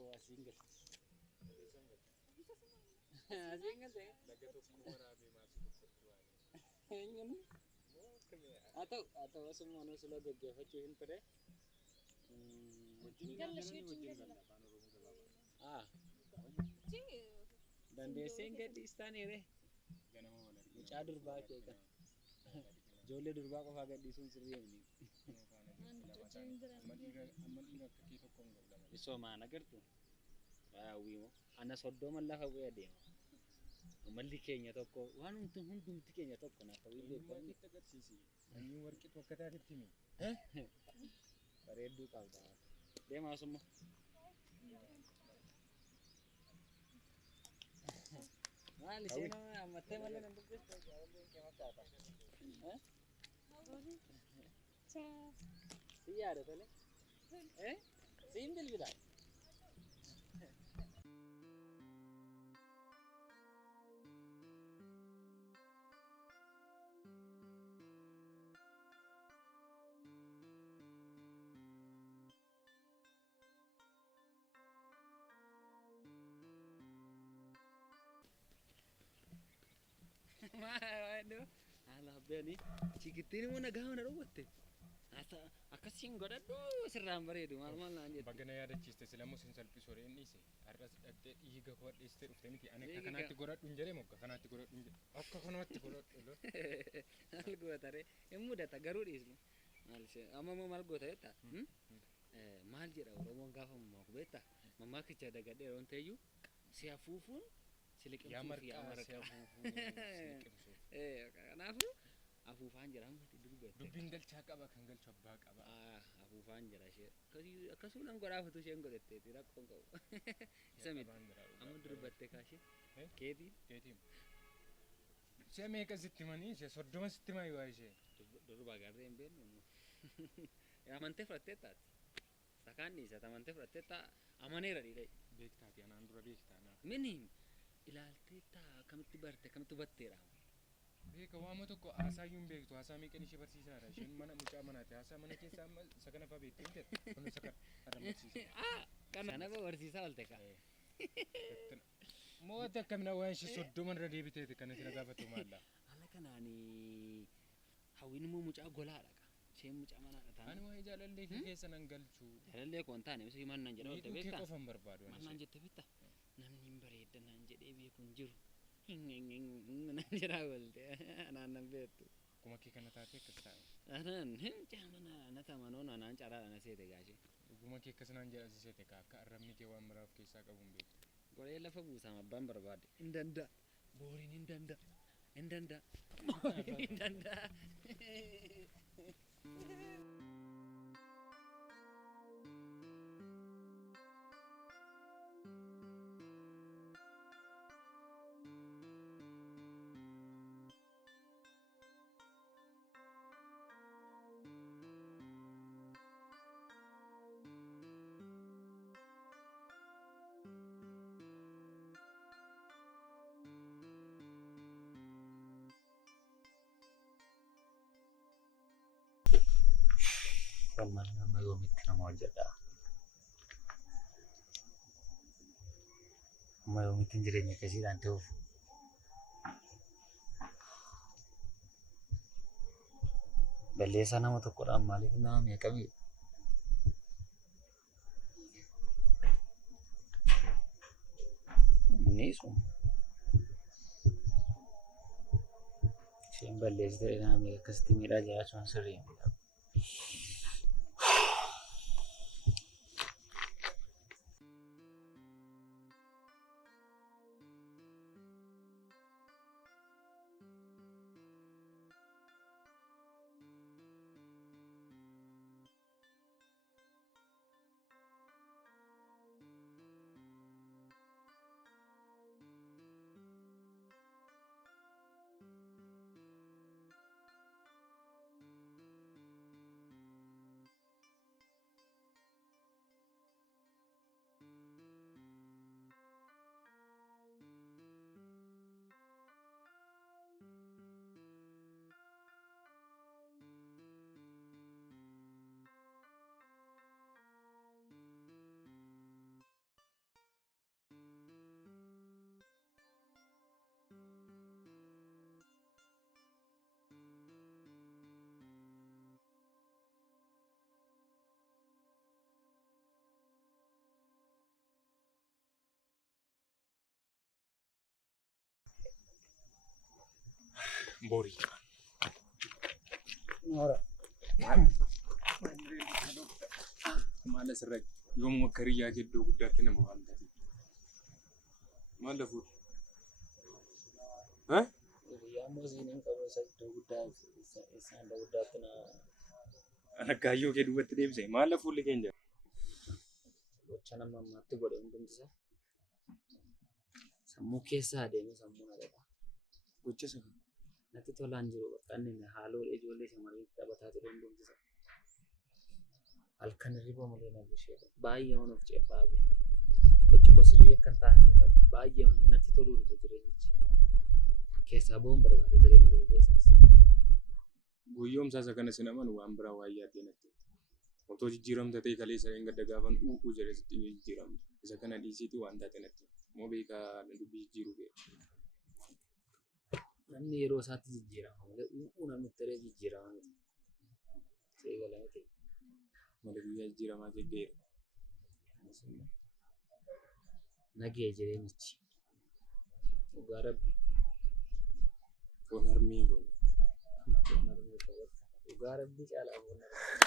tokko asiin galti. Asiin galti. Laga tokko waraabee maasii tokkotti waa'ee. Eenyuun? Haa ta'u asuma nuus loo gaggeeffachuu hin ture. Wajjin galla afaan Oromoo gabaabaa. Dandeessee hin gadhiistaaniire. Ganama wal argina. Mucaa durbaa keeka. Ijoollee durbaa qofaa gadhiisuun sirrii miti. Amma dhiira akka kee tokko hin gahu lama. Isoomaan agartu. Hawwiimoo ana soddoma lafa bu'ee deema. Malli keenya tokko waan hundumti keenya tokko naaf ta'uu beekamu. Itti agarsiisi. Sanyiin warqii tokko taatitti himi. Bareedduu qabda. Deemaa asuma. Maal isheen ammattee malee nan dubbistu jaalallee kee fakkaata. Si yaada tole? Siin bilbilaa? Waduh, alah beni, cikitini mau nagawan ada ubat. Asa, akasin godadhu sirraan bareedu maal naan Bagana yaadachiiste silamoo sin salphisore inni ise arras dhaqxee dhiiga koo dhiiste dhufte miti ani akka kanaatti godhadhu hin jedhee mokka kanaatti godhadhu hin jedhe akka kanaatti godhadhu maal gootare hin mudata garuu dhiisnu maal ishee amma maal goota jetta maal jedha Oromoon gaafa mammaa ku beektaa mammaa kicha dagadhee roon ta'eyyuu si afuufuun si liqimsuuf yaa marqa kanaafuu afuufaan jira amma dubbate dubbiin galchaa qaba kan galchu abbaa qaba afuufaan jira ishee akkasumaan godhaafatu isheen godhatteeti rakkoon qabu isa miti amma dubbatte kaashee keetii ishee meeqa sitti manii ishee soddoma sitti mayi waa ishee durbaa gaarree hin beeknu amantee fudhattee taati sakaan dhiisa amantee fudhattee taa amaneera dhiidhee beektaati anaan dura beektaa naa miniin ilaaltee taa akkamitti barte akkamitti hubatteedha beeka waama tokko haasaayuun beektu haasaa meeqan ishee barsiisaadha isheen mana mucaa manaati haasaa mana keessaa amma sakana fa'aa beekte hin jedhe kun sakana adamsiisa kana barsiisaa olte ka moo ati akkamina waan ishee soddoma irra deebiteeti kan isin gaafatu maalla haala kanaani hawwiin immoo mucaa golaadha ka isheen mucaa manaadha taana ani waa'ee jaalallee kee keessa nan galchu jaalallee koon taane misi mannan jedha olte beekta kee qofan barbaadu mannan jette bitta namni hin bareedda naan jedhee beeku hin jiru nan jedhaa olte anaan beektu kuma kee kana taatee akkas taa'e anaan hin jaamana nata manoon anaan caraadha na seete gaashee kuma kee akkas naan jedha seete ka akka arrabni kee waan maraaf keessaa qabu hin beektu goree lafa buusaa abbaan barbaade hin danda'a booriin hin danda'a hin danda'a Nama yomitti nama hojjedha. Amma yomittiin jireenya akkasiidhaan ta'uuf balleessaa nama tokkodhaan maaliif nama meeqami? Niisu isheen balleessitee nama meeqa akkasitti miidhaa jiraachuun sirrii miti. Borii. Maal asirra yoomuu akka riyyaa iddoo guddaatti nama waan ta'eef. Maal lafuu? Riyyaan moosiin qabu isa iddoo guddaa isaan iddoo guddaatti na. Ana kaayyoo kee duubatti deebisee maal lafuulli keenya? Gocha nama ammaatti godhe hundumti isaa. Sammuu keessaa adeemee sammuu na dhaqa. Gocha sana. Natti tolaan jiru bakka inni haaloo ijoollee shamarree taphataa ture hundumti isaa. Halkan hirriba malee na busheera. Baay'ee waan of ceephaa bule. Gochi kosirii akka hin taane hubadhe. Baay'ee natti toluu dide jireenyichi. Keessaa boon barbaade jireenya keessaas. Guyyoomsaa isa kana sinaman waan biraa waa yaaddee natti. Otoo jijjiiramta ta'e kalee sareen gadda gaafan uukuu jedhe sitti jijjiiramta. Isa kana dhiisiiti waan taate natti. Moo beekaa dubbii jijjiiruu fe'e. Namni yeroo isaatti jijjiirama malee uukuu namni ta'ee jijjiirama miti. Seegalame ta'e. Malee guyyaa jijjiiramaa geggeera. Nagee jireenyichi. Dhugaa rabbi. Foon harmee godhe. Dhugaa rabbi caalaa foon harmee.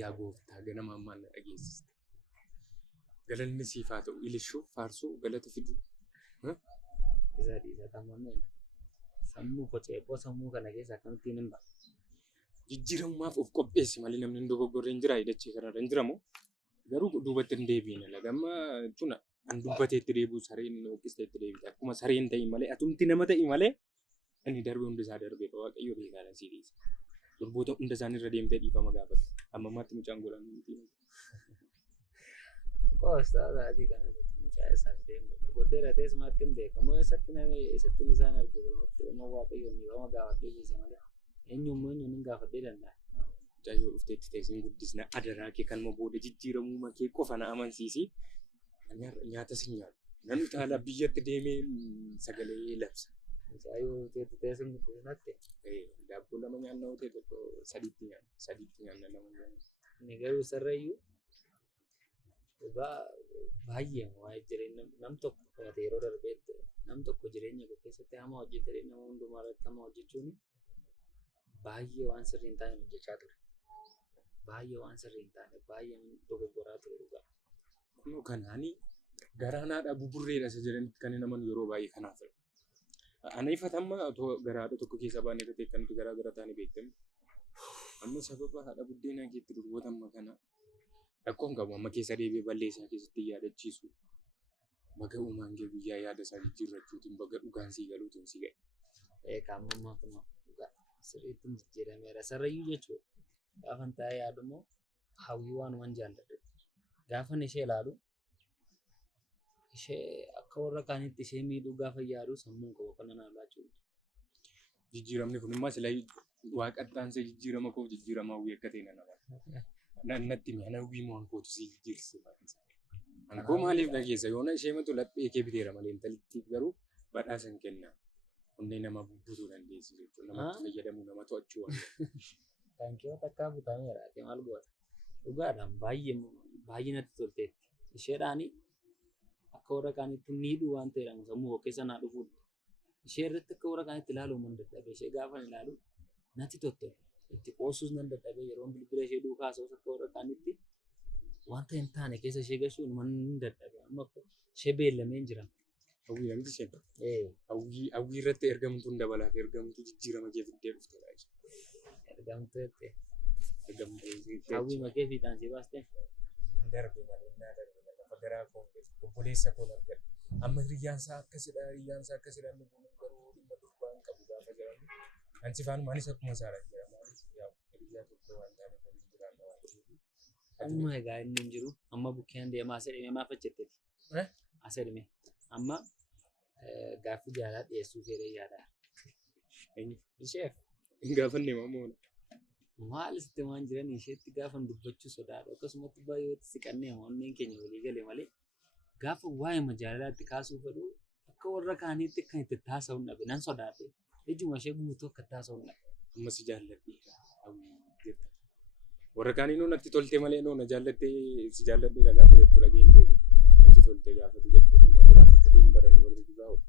Yaa gooftaa ganama ammaan na dhageessiste. Galanni siif haa ta'u ilishuu faarsuu galata fiduu. Isa dhiisa tamamee sammuu koceeqoo sammuu kana keessa akkamittiin hin ba'a. Jijjiiramumaaf of qopheessi malee namni hin dogoggorre hin jira hidhachee kanarra hin jiramu. Garuu duubatti hin deebiin lagamma jechuun an dubbatee itti deebi'u sareen oqqistee itti deebite akkuma sareen ta'e malee atumti nama ta'e malee inni darbe hundi isaa darbee waaqayyo beekaadhaan sii dhiisa. Durboota hunda isaanii irra deemtee dhiifama gaafata. Amma ammaatti mucaan godhan miti. Koostaa sa'aatii kana irratti mucaa isaaf deemu. Goddeera teessumaatti hin beekamu. Eessatti isaan arge walumatti uumaa waaqayyoon dhiifama gaafadhee dhiisa malee eenyummaa eenyuun hin gaafadhee danda'a. Mucayyoo dhufteetti teessin guddisna adaraa kee kanuma booda jijjiiramuu kee qofa na amansiisi. Nyaata si nyaatu. Namni caalaa biyyatti deemee sagalee labsa. Mucayyoo teessin guddisnatte. Daabboo lama nyaanna ta'e tokko sadiitti nyaanna lama nyaanna. Inni garuu sarrayyuu baay'ee waa'ee jireenya nam tokko qabate yeroo darbeetti nam tokko jireenya keessatti hama hojjetee nama hundumaa irratti hama hojjechuun baay'ee waan sirrii hin taane hojjechaa ture. Baay'ee waan sirrii hin taane baay'ee dogoggoraa ture dhugaa. Kunoo kanaani garaanaadha buburreedha isa jedhanitti kan naman yeroo baay'ee kanaaf. Ana ifatamma otoo garaadha tokko keessa baanee irratti kan nuti garaa gara taane beektamu. Amma sababa haadha buddeenaa keetti durboota amma kana rakkoon qabu amma keessa deebi'ee balleessaa keessatti yaadachiisu. Baga uumaan kee guyyaa yaada isaa jijjiirrachuutiin baga dhugaan sii galuutiin si ga'e. Qaamummaa kun dhugaa sirriitti jijjiirameera. Sarrayyuu jechuudha. Gaafan taa'ee yaadummoo hawwii waan jaalladhu. Gaafan ishee ilaalu ishee akka warra kaanitti ishee miidhuu gaafa yaadu sammuun qabu kan naannoo jechuudha. Jijjiiramni kun immoo sila waaqattaan isa jijjiirama koo jijjiirama hawwii akka ta'e nan amanna. Natti mana hawwii moo hankootu si jijjiirse baay'isa. Hankoo maaliif dhageessa yoona ishee matu laphee kee biteera malee intalitti garuu badhaasa hin kenna. Hundee nama bubbutuu dandeessi jechuudha. Namatti fayyadamuu nama to'achuu waan. Baankiiwwan akka butameera maal goota. Dhugaadhaan baay'ee natti tolteetti. Isheedhaani akka warra kaanitti miidhuu waan ta'eedhaan sammuu keessa naa dhufuudha. Ishee irratti akka warra kaanitti ilaaluu man dadhabe. Ishee gaafa ilaalu natti tottole. Itti qoosuus nan dadhabe yeroo bilbila ishee duukaa haasa'us akka warra kaanitti wanta hin taane keessa ishee gashuun man dadhabe. Amma ishee beellamee hin jiran. Hawwii namti isheen. Hawwii irratti ergamtuun dabalaaf ergamtuu jijjiirama kee fiddee dhufte laayisa. Ergamtuu jettee. Hawwii makee fiixaan si baastee. Darbe malee lafa garaa koo obboleessa koo argate. Amma hiriyyaan isaa akkasidha inni kun garuu dhimma durbaa hin qabu gaafa jedhamu. Ansi faanuma anis akkuma saara jira maalis hiriyyaa tokko waan taane kan hin jiraanne waan ta'eef. Amma egaa inni hin jiru amma bukkeen deemaa asii dhimee maaf hojjetteeti? Asii dhimee amma gaaffii jaalaa dhiyeessuu fedhee yaada. Isheef hin gaafanne mamoona. Maal sitti waan jiran isheetti gaafan dubbachuu sodaadha akkasumatti baay'ee siqannee onneen keenya walii galee malee gaafa waa'ee majaalaatti kaasuu fedhu akka warra kaaniitti kan itti taasisuun dhabe nan sodaadhe. Ijuma ishee guutuu akka taasisuun dhabe. Amma si jaalladheera. Warra kaanii natti tolte malee na jaallattee si jaalladheera gaafa jettu dhageen beeku. Natti tolte gaafatu jettu dhimma biraaf akka ta'e hin baranii wal biraa oolu.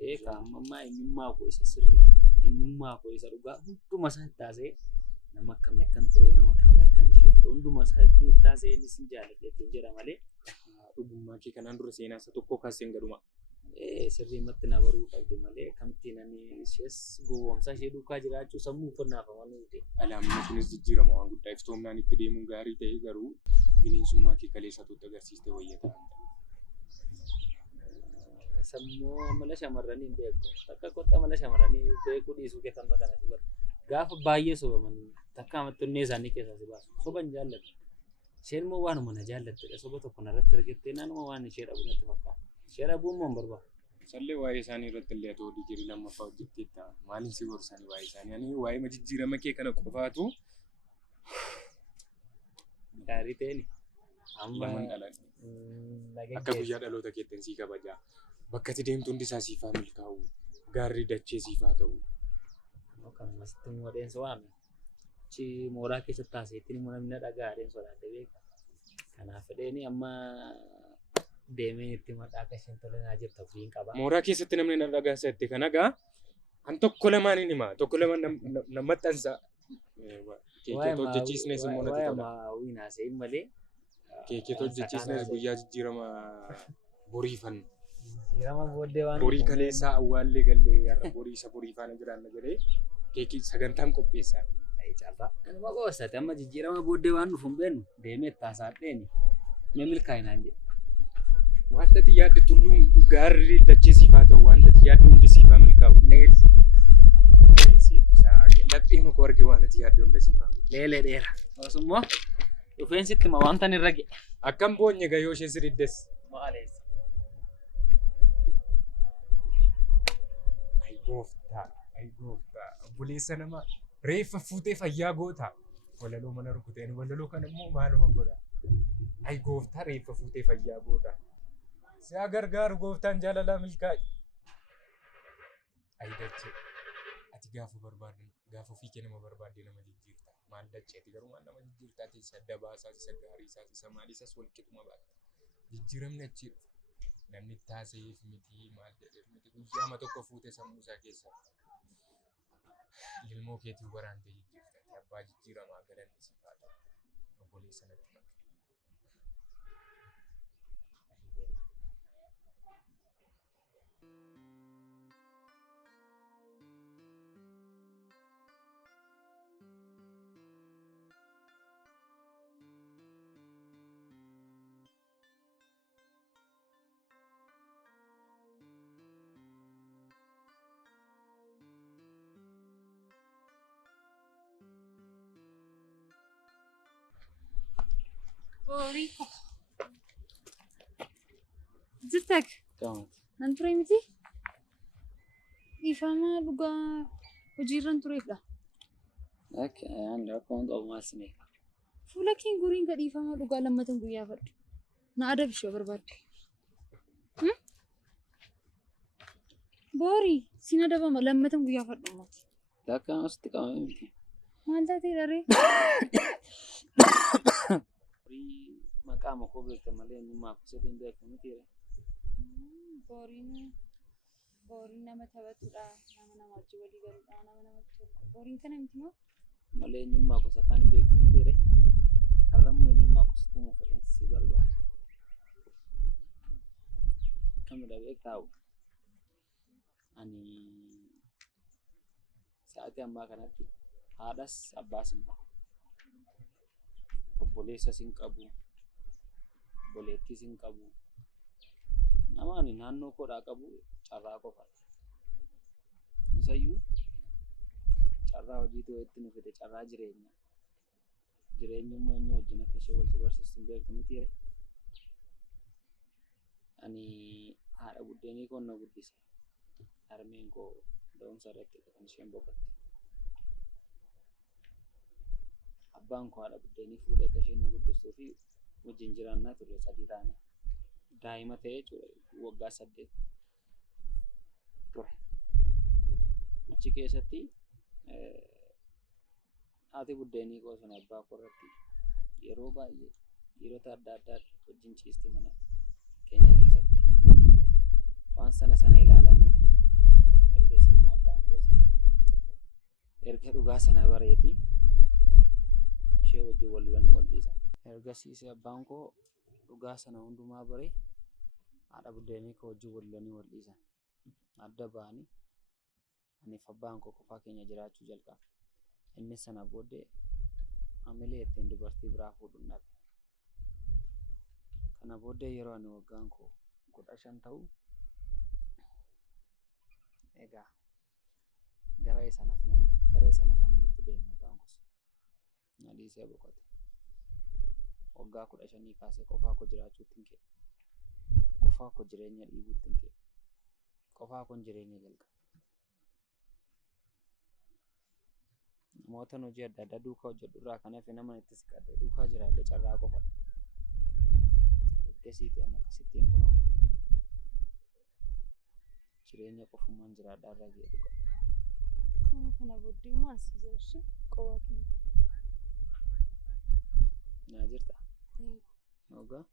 Kaamammaa eenyummaa koo isa sirrii eenyummaa koo isa dhugaa hunduma isaa itti haasa'ee nama akkamii akkan ture nama akkamii akkan isheeftu hunduma isaa itti haasa'ee inni sin jaalladhe ittiin jedha malee. Dhugummaa kee kanaan dura seenaa isa tokko kaaseen gadhuma. Sirriimatti na baruu qabdi malee akkamittiin ani ishees gowwoomsaa ishee duukaa jiraachuu sammuu uffannaa fi waan ta'e. Alaamni sunis jijjiirama waan guddaa iftoomnaan itti deemuun gaarii ta'e garuu bineensummaa kee kaleessatutti agarsiistee wayyataa. Sammuu amala shamarranii hin beeku. Takka qotta amala shamarranii beekuu dhiisuu keessatti kana si bara. Gaafa baay'ee sobamanii takka amattunnee isaanii keessaa si baasu. Soban jaalladhu. Isheen immoo waanuma na jaallattedha. Soba tokko narratti argattee naanuma waan ishee dhabu natti fakkaata. Ishee dhabuun moo hin barbaadu? Sallee waa'ee isaanii irratti illee atoo digirii lammaffaa hojjetteetta. Maaliin si gorsanii waa'ee isaanii? Ani waa'ee jijjiirama kee kana qofaatu gaarii ta'eni. Lamaan dhalan. Akka guyyaa dhaloota keetti sii kabajaa. Bakka itti deemtu hundi isaa siif haa milkaa'u. Gaarri dachee siif haa ta'u. Kanuma sitti immoo adeemsa waame. Achi mooraa keessatti taaseetti immoo namni dhagaa adeemsa sodaatee beeka. Kanaaf fedheeni amma deemeen itti madhaa akka isheen tola naa jirtu ofiin qaba. Mooraa keessatti namni na dhagaa seette kan agaa an tokko lamaan hin himaa tokko lamaan na maxxansa. Keekkeetu hojjechiisnes immoo natti tola. Waa'ee wiinaasee malee. Keekkeetu hojjechiisnes guyyaa jijjiirama boriifan. Jijjiirama booddee waan. Borii kaleessaa awwaallee gallee har'a borii isa borii faana jiraanna jedhee keekii sagantaan qopheessaa. Caafa. Anuma goosate amma jijjiirama booddee waan dhufu hin beeknu deemee taasaadheeni. Mee milkaa'inaan jedhe. Wanta ati yaadde tulluun gaarri dachee siif haa ta'u wanta ati yaadde hundi siif haa milkaa'u. Laphee makoo arge waan ati yaadde hunda siif haa ta'u. Leelee dheera. Osummoo dhufeensitti ma wanta ni rage. Akkam boonye gayyoo ishee siriddes. Maaleessa. Ay gooftaa. Obboleessa nama reeffa fuutee fayyaa goota. Walaloo mana rukuteen walaloo kana immoo maaluma godha. Ay gooftaa reeffa fuutee fayyaa goota. Si gargaaru gooftaan jaalalaa milkaa'i. Ay dachee. Ati gaafa barbaaddu gaafa ofii kee nama barbaadde nama jijjiirta. Maal dachee ati garuu maal nama jijjiirtaa isa dabaasaa isa gaarii isaa isa maalii isaas wal qixuma baata. Jijjiiramni achi dhufa. Namni taasiseef miti maal jedhee miti guyyaama tokko fuutee sammuu isaa keessaa. Ilmoo keetiin waraantee jijjiirta. Abbaa jijjiiramaa galanni siif haa ta'u. Obboleessa natti makate. Rico. Zittak. Tamam. Nan ture miti? Ifama dhugaa hojiirran tureefdha. Rakkoon xoomaas ni. Fuula keen guriin ka dhiifama dhugaa lammatan guyyaa fadhu. Na adabshee barbaadde. Boori sin adabama lammatan guyyaa fadhu mati. Lakkaan asitti qabamee miti. Maal taatee dharee? Maqaa makoo beekta malee eenyummaa fi sirriin beektu mitiire. Booriin nama taphatudha. Nama wajjin walii galudha. Nama namatti tolu. Booriin kana miti moo? Malee eenyummaa gosa kaan hin beektu mitiire. Har'ammoo eenyummaa gosatti immoo fedheensi si barbaada. Kamidha beektaa'u. Ani sa'aatii ammaa kanatti haadhas abbaas hin qabu. Obboleessas hin qabu. Obboleettiis hin qabu. Nama ani naannoo koodhaa qabu carraa qofa. Isayyuu carraa hojii ta'etti nu fide carraa jireenyaa. Jireenyi immoo eenyu wajjin akka ishee wal si barsiistu hin beektu mitiire. Ani haadha buddeenii koo na guddise. Harmeen koo da'umsa irratti kan isheen boqotte. Abbaan koo haadha buddeenii fuudhee akka isheen na guddistuu fi wajjin jiraannaa turre sadii taane. Daa'ima ta'ee jechuudha waggaa 8 ture. Achi keessatti haati buddeenii koo sun abbaa koo irratti yeroo baay'ee dhiirota adda addaa wajjin ciisti mana keenya keessatti. Waan sana ilaalaan guddate. ergasii immoo abbaan koosii erga dhugaa sana bareetii ishee wajjin wal lolanii wal dhiisan. Ergasiis abbaan koo dhugaa sana hundumaa baree haadha buddeenii koo wajjin wal lolanii wal dhiisan. Adda ba'anii aniif abbaan koo qofaa keenya jiraachuu jalqabe. Innis sana booddee hamilee ittiin dubartii biraa fuudhuun dhabe. Kana booddee yeroo ani waggaan koo 15 ta'u egaa gara isa nafamneetti deeme abbaan koos na dhiisee boqote. Waggaa 15 kaasee qofaa koo jiraachuutti hin ka'e. Qofaa koo jireenya dhiibuutti hin ka'e. Qofaa koo jireenya jalqabe. Namoota hojii adda addaa duukaa hojjedhu irraa kan hafe nama itti siqadhee duukaa jiraadhe carraa qofadha. Ergasiitii ani akkasittiin kunoo jireenya qofummaan jiraadhaa irraa ga'e dhuga. Kana booddee maasii jirshi qowaa keenya. Naa jirta? Ogaa?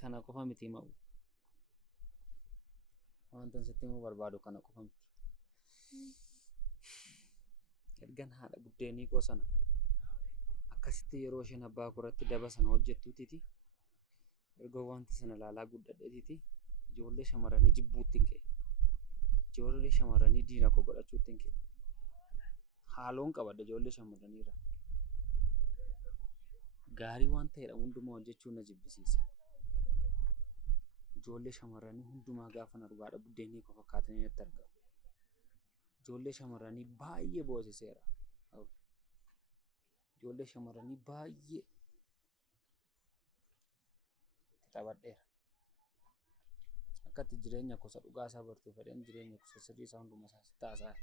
Kana qofa miti ma'u. Wantan sitti himuu barbaadu kana qofa miti. Ergan haadha buddeenii koo sana akkasitti yeroo isheen abbaa koo irratti daba sana hojjettuutiti erga wanta sana ilaalaa guddadheetiti ijoollee shamarranii jibbuutti hin ka'e. Ijoollee shamarranii diina koo godhachuutti hin ka'e. Haaloon qabadha ijoollee shamarranii irraa. Gaarii waan ta'edha hundumaa hojjechuun na jibbisiise. Ijoollee shamarranii hundumaa gaafa na dhugaadha buddeenii koo fakkaatanii natti argamu. Ijoollee shamarranii baay'ee boosiseera. Ijoollee shamarranii baay'ee itti taphadheera. Akkatti jireenya gosa dhugaa isaa bartuu fedhan jireenya gosa sirrii isaa hundumaa isaa sitti haasaa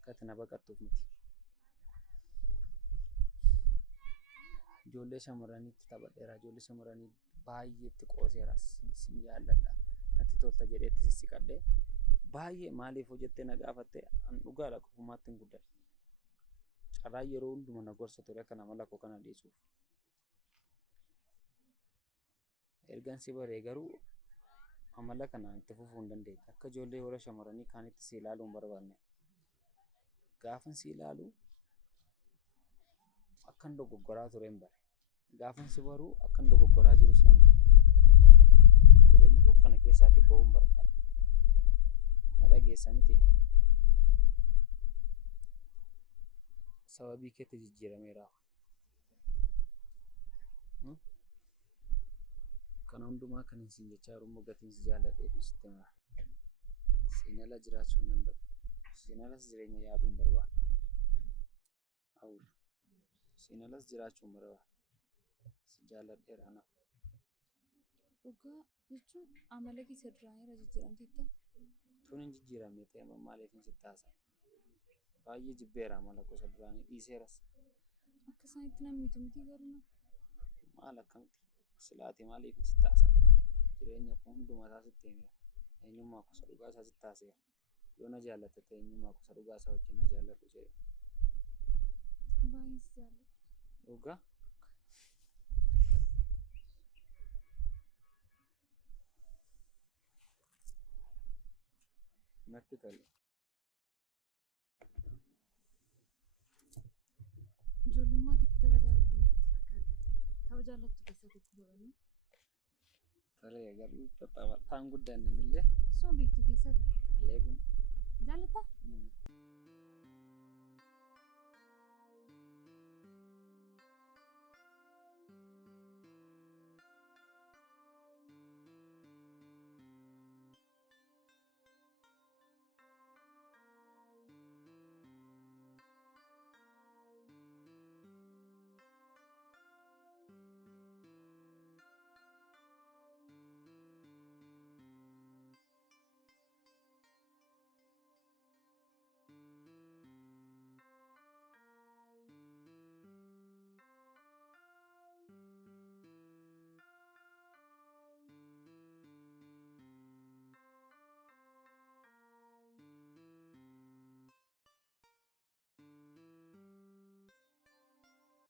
akkatti na baqattuuf miti. Ijoollee shamarraniitti taphadheera. Ijoollee shamarranii baay'ee itti qooseera. Sin jaalladha. Natti tolta jedheetti sissiqadhee baay'ee maaliif hojjettee na gaafatte an dhugaadha qofumaatti hin guddadhe. Carraa yeroo hundumaa na gorsa ture akka nama lakkoo kana dhiisuuf. Ergan si baree garuu amala kanaan itti fufuu hin dandeenye. Akka ijoollee warra shamarranii kaanitti si ilaaluu hin barbaanne. Gaafan si ilaalu akkan dogoggoraa ture hin bare. Gaafan si baruu akkan dogoggoraa jirus nan bare. Jireenya koo kana keessaatii ba'uu hin barbaade. Na dhageessa miti. Sababii keetti jijjiirameera. Kana hundumaa kan isin jechaa jiru immoo gatiin si jaalladheef sitti hima. Siin ala jiraachuu hin danda'u. Siin alas jireenya yaaduu hin barbaadu. Siin alas jiraachuu hin barbaadu. Si jaalladheera anaaf. Dhugaa jechuun amala keessa duraanii irra jijjiiramteetta. Tun hin jijjiiramne ta'e maaliif hin sitti haasaa? Baay'ee jibbeera amala gosa duraanii dhiiseeras. Akka isaanitti namni tumtii garuu na. Maal akkamitti? Silaati maaliif hin sitti haasaa? Jireenya koo hundumaa isaa sitti himeera. Eenyummaa gosa dhugaa isaa sitti haaseera. Yoo na jaallatte ta'e eenyummaa gosa dhugaa isaa wajjin na jaalladhu jedhe. Baay'ee si jaalladha. Dhugaa? Natti tole. Ijoollummaa keetti tapha taphattiin beektu fakkaata. Tapha jaallattu keessaa tokko godhanii. Tolee garuu taphataan guddaan illee Soo beektu keessaa tokko. aleebuun. Jaallataa?